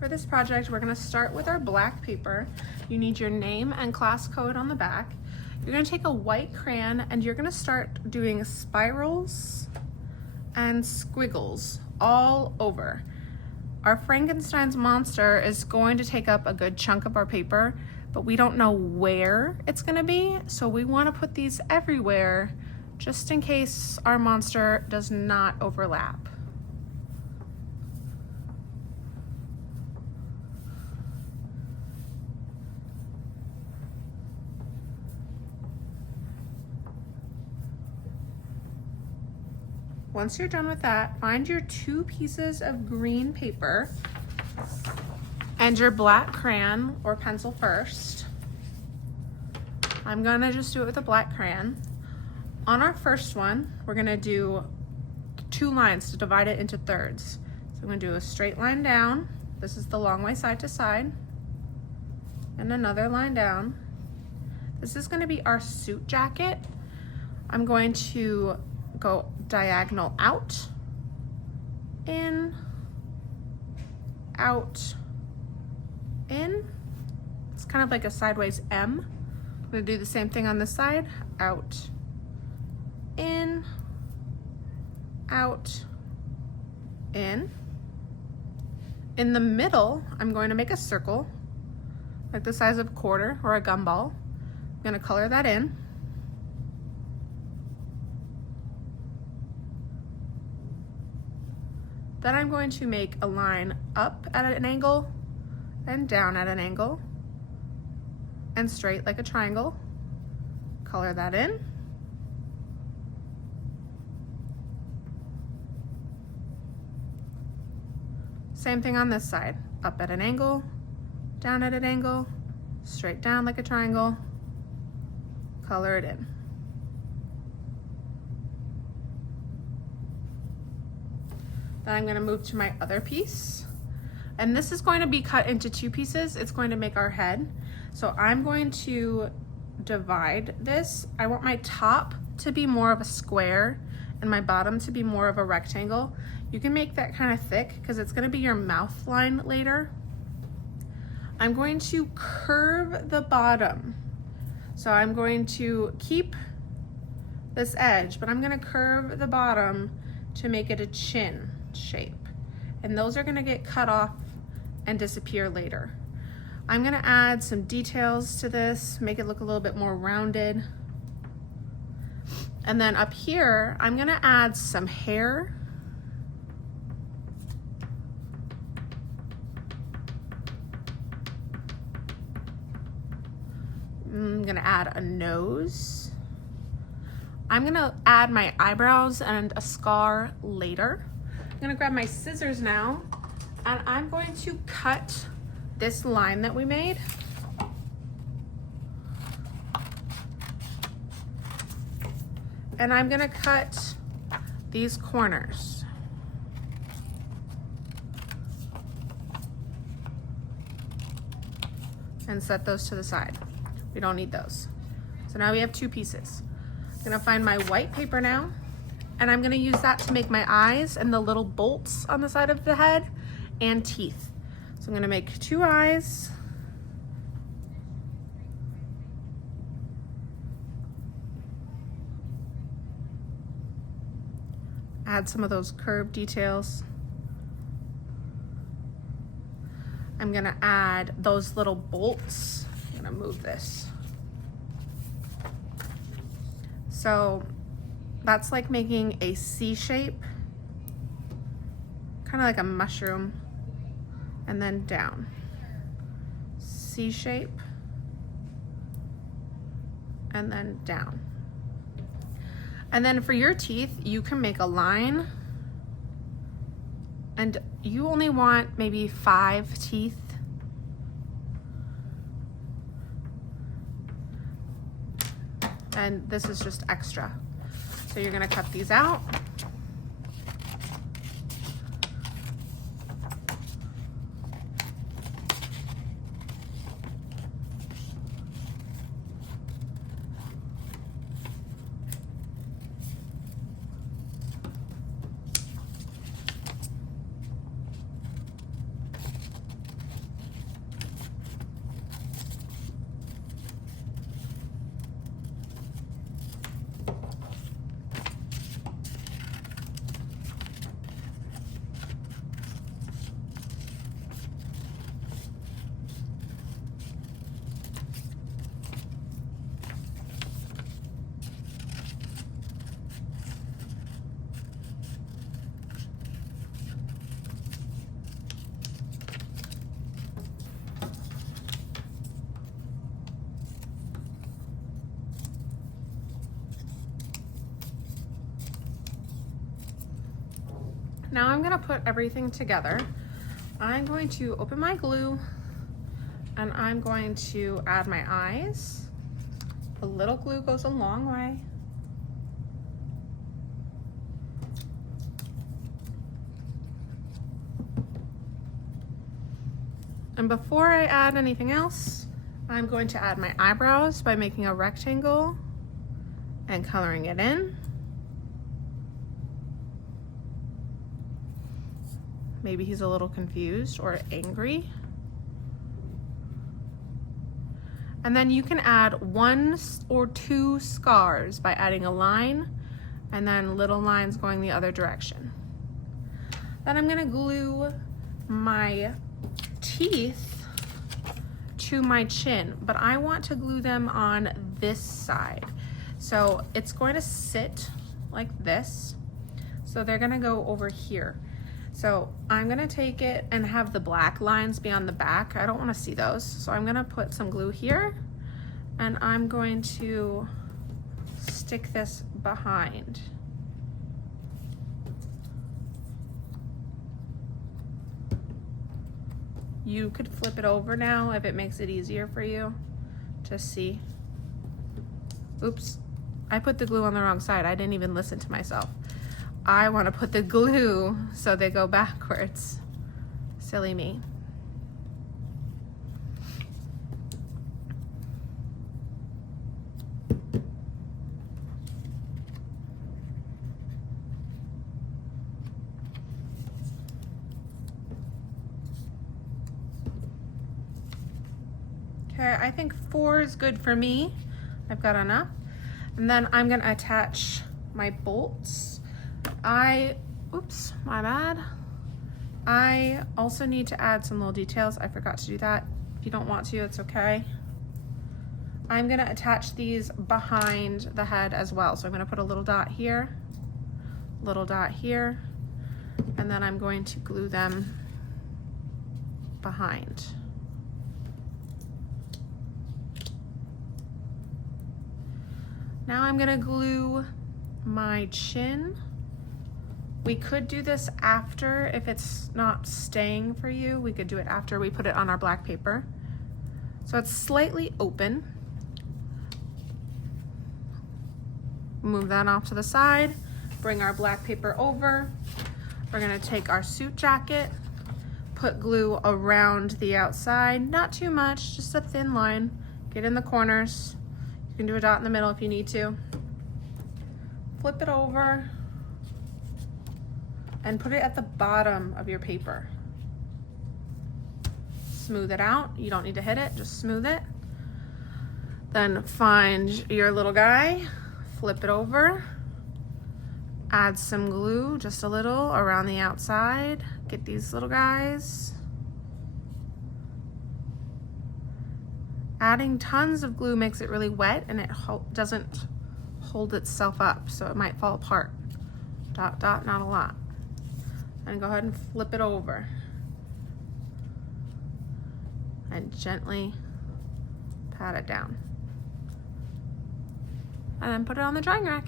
For this project, we're gonna start with our black paper. You need your name and class code on the back. You're gonna take a white crayon and you're gonna start doing spirals and squiggles all over. Our Frankenstein's monster is going to take up a good chunk of our paper, but we don't know where it's gonna be, so we wanna put these everywhere just in case our monster does not overlap. Once you're done with that, find your 2 pieces of green paper and your black crayon or pencil first. I'm gonna just do it with a black crayon. On our first one, we're gonna do 2 lines to divide it into thirds. So I'm gonna do a straight line down. This is the long way side to side. And another line down. This is gonna be our suit jacket. I'm going to go diagonal out, in, out, in. It's kind of like a sideways M. I'm gonna do the same thing on this side. Out, in, out, in. In the middle, I'm going to make a circle, like the size of a quarter or a gumball. I'm gonna color that in. Then I'm going to make a line up at an angle and down at an angle and straight like a triangle. Color that in. Same thing on this side, up at an angle, down at an angle, straight down like a triangle, color it in. Then I'm gonna move to my other piece. And this is going to be cut into 2 pieces. It's going to make our head. So I'm going to divide this. I want my top to be more of a square and my bottom to be more of a rectangle. You can make that kind of thick because it's gonna be your mouth line later. I'm going to curve the bottom. So I'm going to keep this edge, but I'm gonna curve the bottom to make it a chin shape. And those are gonna get cut off and disappear later. I'm gonna add some details to this, make it look a little bit more rounded. And then up here, I'm gonna add some hair. I'm gonna add a nose. I'm gonna add my eyebrows and a scar later. I'm gonna grab my scissors now and I'm going to cut this line that we made. And I'm gonna cut these corners. And set those to the side. We don't need those. So now we have 2 pieces. I'm gonna find my white paper now, and I'm gonna use that to make my eyes and the little bolts on the side of the head and teeth. So I'm gonna make 2 eyes. Add some of those curved details. I'm gonna add those little bolts. I'm gonna move this. So that's like making a C shape, kind of like a mushroom, and then down. C shape, and then down. And then for your teeth, you can make a line, and you only want maybe 5 teeth. And this is just extra. So you're gonna cut these out. now I'm gonna put everything together. I'm going to open my glue and I'm going to add my eyes. A little glue goes a long way. And before I add anything else, I'm going to add my eyebrows by making a rectangle and coloring it in. Maybe he's a little confused or angry. And then you can add 1 or 2 scars by adding a line and then little lines going the other direction. Then I'm gonna glue my teeth to my chin, but I want to glue them on this side. So it's going to sit like this. So they're gonna go over here. So I'm gonna take it and have the black lines be on the back. I don't wanna see those. So I'm gonna put some glue here and I'm going to stick this behind. You could flip it over now if it makes it easier for you to see. Oops, I put the glue on the wrong side. I didn't even listen to myself. I want to put the glue so they go backwards. Silly me. Okay, I think 4 is good for me. I've got enough. And then I'm gonna attach my bolts. Oops, my bad. I also need to add some little details. I forgot to do that. If you don't want to, it's okay. I'm gonna attach these behind the head as well. So I'm gonna put a little dot here, little dot here, and then I'm going to glue them behind. Now I'm gonna glue my chin. We could do this after if it's not staying for you. We could do it after we put it on our black paper. So it's slightly open. Move that off to the side, bring our black paper over. We're gonna take our suit jacket, put glue around the outside, not too much, just a thin line. Get in the corners. You can do a dot in the middle if you need to. Flip it over and put it at the bottom of your paper. Smooth it out. You don't need to hit it, just smooth it. Then find your little guy, flip it over, add some glue, just a little around the outside. Get these little guys. Adding tons of glue makes it really wet and it doesn't hold itself up, so it might fall apart. Dot, dot, not a lot. And go ahead and flip it over. And gently pat it down. And then put it on the drying rack.